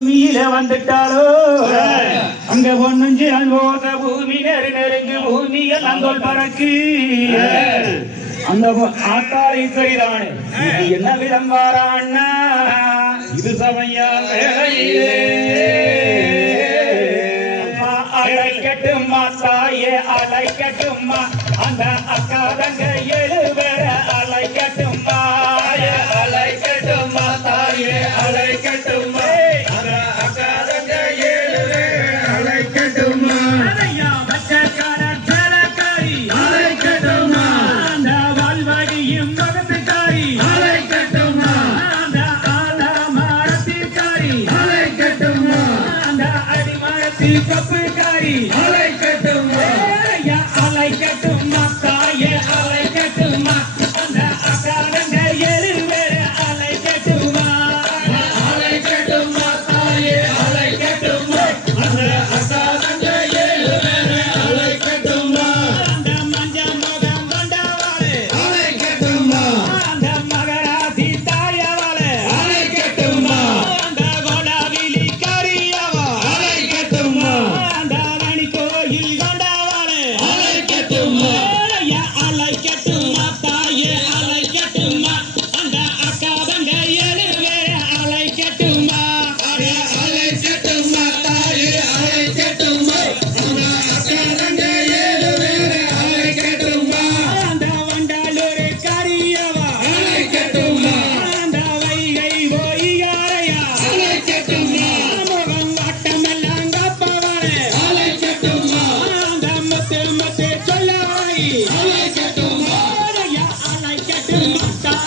பூமியில வந்துட்டாளோ? அங்க ஒன்னுஞ்சு அன்போத பூமி நெரு நெருங்கு பூமிய நந்தோல் பறக்கு. அந்த ஆத்தாரை சரிதானே என்ன விதம் வாரான்னா இது சமயா வேலையிலே. அழைக்கட்டும்மா தாயே அழைக்கட்டும்மா அந்த அக்கா தங்க எழுவர அழைக்கட்டும்மா அழைக்கட்டும்மா தாயே அழைக்கட்டும்மா fica sem cair.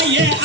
yeah.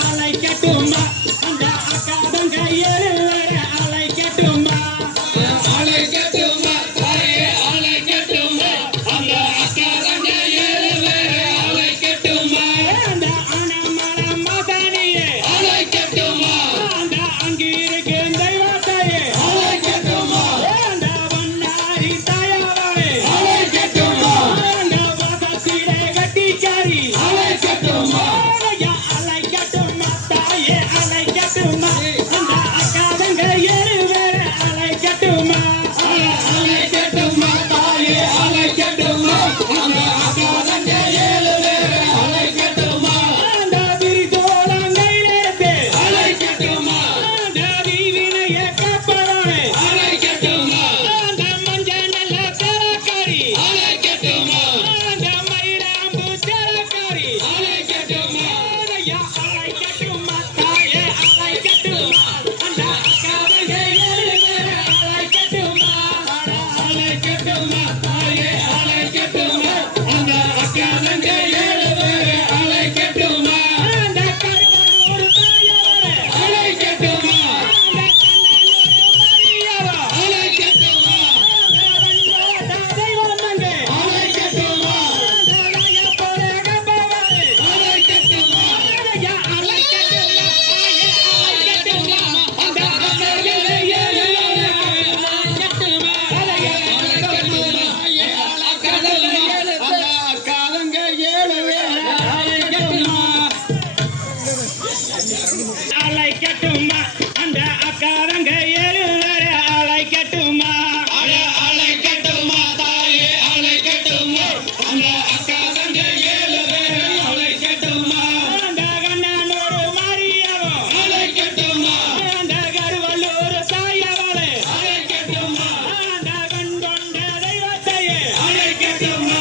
Thank you.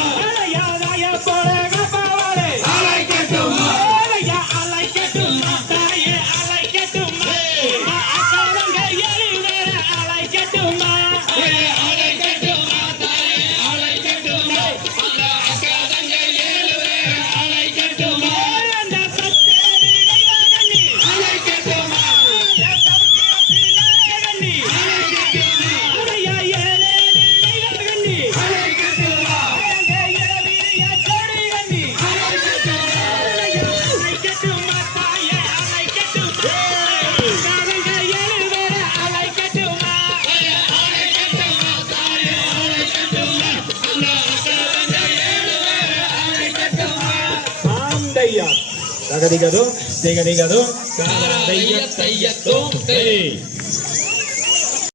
Thaiya தகதிகதோ திகதிகதோ தாராதைய தையத்தோ they